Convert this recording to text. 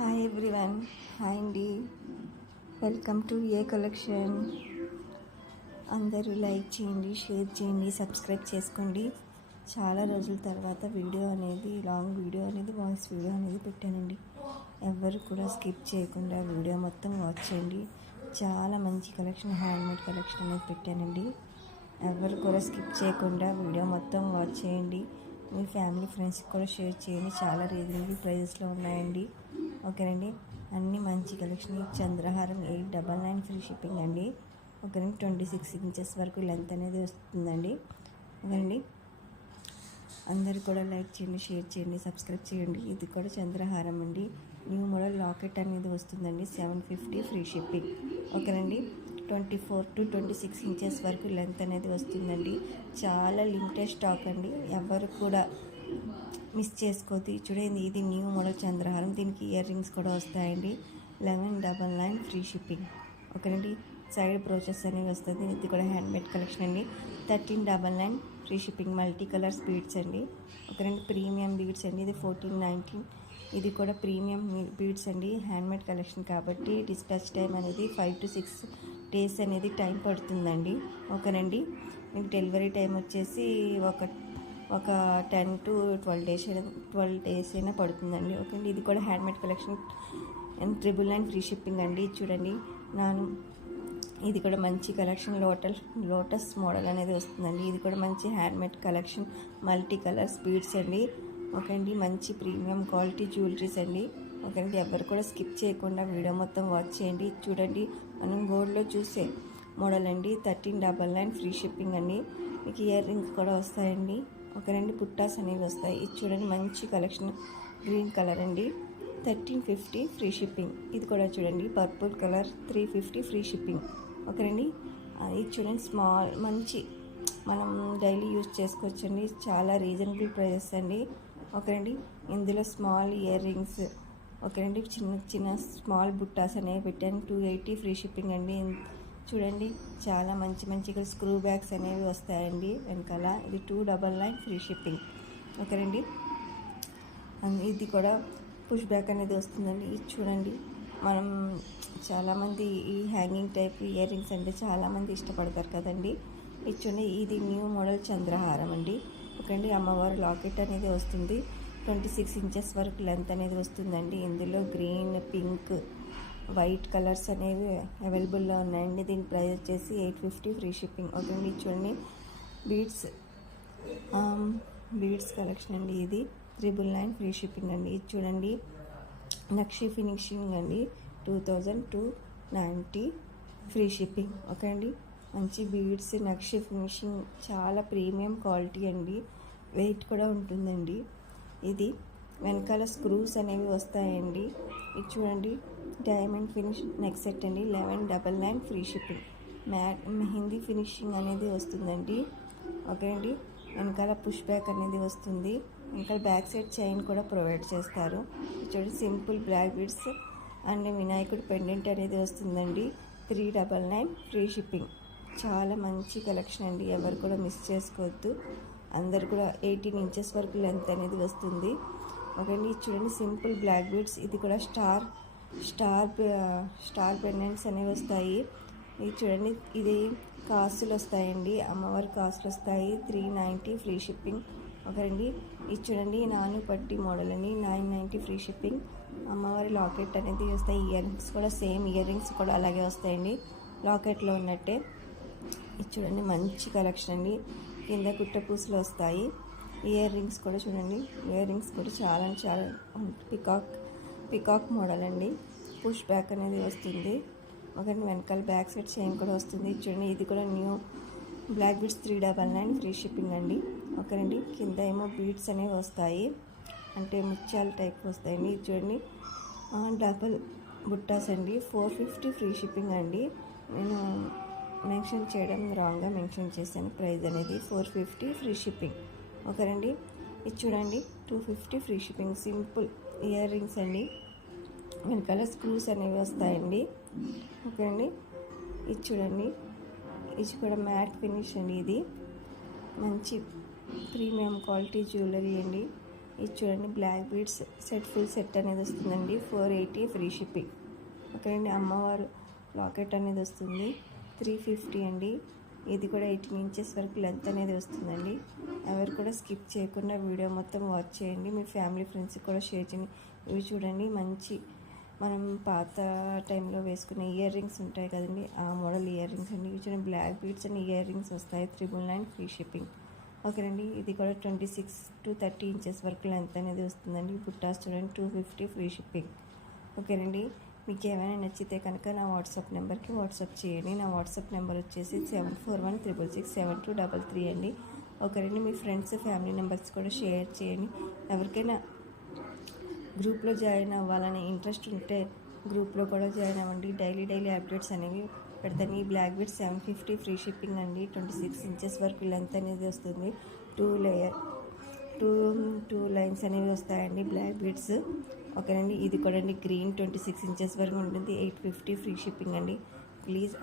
Hi everyone, hi అండి. Welcome to A collection. అందరూ like చేయండి, షేర్ చేయండి, సబ్స్క్రైబ్ చేసుకోండి. చాలా రోజుల తర్వాత లాంగ్ వీడియో అనేది వాయిస్ వీడియో అనేది పెట్టానండి. ఎవరు కూడా స్కిప్ చేయకుండా వీడియో మొత్తం వాచ్ చేయండి. చాలా మంచి కలెక్షన్, హ్యాండ్మేడ్ కలెక్షన్ అనేది పెట్టానండి. ఎవరు కూడా స్కిప్ చేయకుండా వీడియో మొత్తం వాచ్ చేయండి. మీ ఫ్యామిలీ ఫ్రెండ్స్కి కూడా షేర్ చేయండి. చాలా రీజనబుల్ ప్రైజెస్లో ఉన్నాయండి. ఓకేనండి. అన్నీ మంచి కలెక్షన్. చంద్రహారం 899 ఫ్రీ షిప్పింగ్ అండి. ఓకేనండి. 26 ఇంచెస్ వరకు లెంత్ అనేది వస్తుందండి. ఓకేనండి. అందరూ కూడా లైక్ చేయండి, షేర్ చేయండి, సబ్స్క్రైబ్ చేయండి. ఇది కూడా చంద్రహారం అండి. న్యూ మోడల్ లాకెట్ అనేది వస్తుందండి. 750 ఫ్రీ షిప్పింగ్. ఓకేనండి. 24 to 26 ఇంచెస్ వరకు లెంత్ అనేది వస్తుందండి. చాలా లిమిటెడ్ స్టాక్ అండి. ఎవరు కూడా మిస్ చేసుకోవద్దు. చూడండి, ఇది న్యూ మోడల్ చంద్రహారం. దీనికి ఇయర్ రింగ్స్ కూడా వస్తాయండి. 1199 ఫ్రీ షిప్పింగ్. ఓకేనండి. సైడ్ బ్రోచెస్ అనేవి వస్తుంది. ఇది కూడా హ్యాండ్మేడ్ కలెక్షన్ అండి. 1399 free shipping. Multi colours beads అండి. ఓకేనండి. ప్రీమియం బీడ్స్ అండి. ఇది 1419. ఇది కూడా ప్రీమియం బీడ్స్ అండి. హ్యాండ్మేడ్ కలెక్షన్ కాబట్టి డిస్పాచ్ టైం అనేది 5 to 6 days అనేది టైం పడుతుందండి. ఓకేనండి. మీకు డెలివరీ టైం వచ్చేసి ఒక 10 to 12 days అయినా పడుతుందండి. ఓకే అండి. ఇది కూడా హ్యాండ్మేడ్ కలెక్షన్. 999 ఫ్రీ షిప్పింగ్ అండి. చూడండి, ఇది కూడా మంచి కలెక్షన్. లోటస్ మోడల్ అనేది వస్తుందండి. ఇది కూడా మంచి handmade collection. Multi colours beads అండి. ఓకే అండి. మంచి ప్రీమియం క్వాలిటీ జ్యువెలరీస్ అండి. ఓకే అండి. ఎవరు కూడా స్కిప్ చేయకుండా వీడియో మొత్తం వాచ్ చేయండి. చూడండి, మనం గోల్డ్లో చూసే మోడల్ అండి. 1399 ఫ్రీ షిప్పింగ్ అండి. మీకు ఇయర్ రింగ్స్ కూడా వస్తాయండి. ఓకేనండి. బుట్టాస్ అనేవి వస్తాయి. ఇది చూడండి, మంచి కలెక్షన్. గ్రీన్ కలర్ అండి. 1350 ఫ్రీ షిప్పింగ్. ఇది కూడా చూడండి, పర్పుల్ కలర్ 350 ఫ్రీ షిప్పింగ్. ఓకేనండి. ఇది చూడండి, స్మాల్ మంచి మనం డైలీ యూజ్ చేసుకోవచ్చండి. చాలా రీజనబుల్ ప్రైజెస్ అండి. ఓకేనండి. ఇందులో స్మాల్ ఇయర్ రింగ్స్, ఓకేనండి, చిన్న చిన్న స్మాల్ బుట్టాస్ అనేవి పెట్టాను. 280 ఫ్రీ షిప్పింగ్ అండి. చూడండి, చాలా మంచి స్క్రూ బ్యాగ్స్ అనేవి వస్తాయండి వెనకాల. ఇది 299 ఫ్రీ షిప్పింగ్. ఓకేనండి. ఇది కూడా పుష్ బ్యాక్ అనేది వస్తుందండి. ఇది చూడండి, మనం చాలామంది ఈ హ్యాంగింగ్ టైప్ ఇయర్ రింగ్స్ అంటే చాలామంది ఇష్టపడతారు కదండి. ఇది చూడండి, ఇది న్యూ మోడల్ చంద్రహారం అండి. ఓకేండి. అమ్మవారు లాకెట్ అనేది వస్తుంది. 26 ఇంచెస్ వరకు లెంత్ అనేది వస్తుందండి. ఇందులో గ్రీన్, పింక్, వైట్ కలర్స్ అనేవి అవైలబుల్లో ఉన్నాయండి. దీని ప్రైస్ వచ్చేసి 850 ఫ్రీ షిప్పింగ్. ఓకే అండి. చూడండి, బీడ్స్ కలెక్షన్ అండి. ఇది 999 ఫ్రీ షిప్పింగ్ అండి. ఇది చూడండి, నక్షి ఫినిషింగ్ అండి. 2290 ఫ్రీ షిప్పింగ్. ఓకే అండి. మంచి బీడ్స్, నక్షి ఫినిషింగ్, చాలా ప్రీమియం క్వాలిటీ అండి. వెయిట్ కూడా ఉంటుందండి. ఇది వెనకాల స్క్రూస్ అనేవి వస్తాయండి. ఇది చూడండి, డైమండ్ ఫినిష్ నెక్ సెట్ అండి. 1199 ఫ్రీ షిప్పింగ్. మెహందీ ఫినిషింగ్ అనేది వస్తుందండి. ఓకే అండి. వెనకాల పుష్ బ్యాక్ అనేది వస్తుంది. వెనకాల బ్యాక్ సైడ్ చైన్ కూడా ప్రొవైడ్ చేస్తారు. చూడండి, సింపుల్ బ్లాక్ బీడ్స్ అండ్ వినాయకుడు పెండెంట్ అనేది వస్తుందండి. 399 ఫ్రీ షిప్పింగ్. చాలా మంచి కలెక్షన్ అండి. ఎవరు కూడా మిస్ చేసుకోవద్దు. అందరు కూడా 18 ఇంచెస్ వరకు లెంత్ అనేది వస్తుంది. ఓకే అండి. చూడండి, సింపుల్ బ్లాక్ బీడ్స్. ఇది కూడా స్టార్ పెండెంట్స్ అనేవి వస్తాయి. ఇది చూడండి, ఇది కాసులు వస్తాయండి. అమ్మవారి కాసులు వస్తాయి. 390 ఫ్రీ షిప్పింగ్. ఓకేనండి. ఇది చూడండి, నాను పట్టి మోడల్ అండి. 990 ఫ్రీ షిప్పింగ్. అమ్మవారి లాకెట్ అనేది వస్తాయి. ఇయర్ రింగ్స్ కూడా సేమ్ ఇయర్ రింగ్స్ కూడా అలాగే వస్తాయండి, లాకెట్లో ఉన్నట్టే. ఇది చూడండి, మంచి కలెక్షన్ అండి. కింద కుట్ట పూసలు వస్తాయి. ఇయర్ రింగ్స్ కూడా చూడండి, ఇయర్ రింగ్స్ కూడా చాలా పికాక్ మోడల్ అండి. పుష్ బ్యాక్ అనేది వస్తుంది. ఒక వెనకాల బ్యాక్ సైడ్ చైన్ కూడా వస్తుంది. చూడండి, ఇది కూడా new black beads. 399 free shipping అండి. ఓకేనండి. కింద ఏమో బీడ్స్ అనేవి వస్తాయి, అంటే ముత్యాల టైప్ వస్తాయండి. ఇది చూడండి, డబల్ బుట్టాస్ అండి. 450 ఫ్రీ షిప్పింగ్ అండి. నేను మెన్షన్ చేయడం రాంగ్గా మెన్షన్ చేశాను. ప్రైస్ అనేది 450 ఫ్రీ షిప్పింగ్. ఓకేనండి. ఇది చూడండి, 250 free shipping. Simple ear rings అండి. వెనకాల స్క్రూస్ అనేవి వస్తాయండి. ఓకే అండి. ఇది చూడండి, ఇది కూడా మ్యాట్ ఫినిష్ అండి. ఇది మంచి ప్రీమియం క్వాలిటీ జ్యువెలరీ అండి. ఇది చూడండి black beads set full set అనేది వస్తుందండి 480 ఫ్రీ షిప్పింగ్. ఓకేనండి. అమ్మవారు లాకెట్ అనేది వస్తుంది 350 అండి. ఇది కూడా 18 ఇంచెస్ వరకు లెంత్ అనేది వస్తుందండి. ఎవరు కూడా స్కిప్ చేయకుండా వీడియో మొత్తం వాచ్ చేయండి. మీ ఫ్యామిలీ ఫ్రెండ్స్కి కూడా షేర్ చేయండి. ఇవి చూడండి మంచి మనం పాత టైంలో వేసుకునే ఇయర్ రింగ్స్ ఉంటాయి కదండి, ఆ మోడల్ ఇయర్ రింగ్స్ అండి. ఇవి చూడండి black beads and earrings వస్తాయి 999 ఫ్రీ షిప్పింగ్. ఓకేనండి. ఇది కూడా 26 to 30 ఇంచెస్ వరకు లెంత్ అనేది వస్తుందండి. బుట్టాస్ చూడండి 250 ఫ్రీ షిప్పింగ్. ఓకేనండి. మీకు ఏమైనా నచ్చితే కనుక నా వాట్సాప్ నెంబర్కి వాట్సాప్ చేయండి. నా వాట్సాప్ నెంబర్ వచ్చేసి 7416667233 అండి. ఓకేనండి. మీ ఫ్రెండ్స్ ఫ్యామిలీ మెంబర్స్ కూడా షేర్ చేయండి. ఎవరికైనా గ్రూప్లో జాయిన్ అవ్వాలని ఇంట్రెస్ట్ ఉంటే గ్రూప్లో కూడా జాయిన్ అవ్వండి. డైలీ అప్డేట్స్ అనేవి పెడతాను. ఈ బ్లాక్ బీడ్స్ 750 ఫ్రీ షిప్పింగ్ అండి. 26 ఇంచెస్ వరకు లెంత్ అనేది వస్తుంది. 2 లైన్స్ అనేవి వస్తాయండి బ్లాక్ బీడ్స్. ఓకేనండి. ఇది కూడా అండి గ్రీన్ 26 ఇంచెస్ వరకు ఉంటుంది. 850 ఫ్రీ షిప్పింగ్ అండి. ప్లీజ్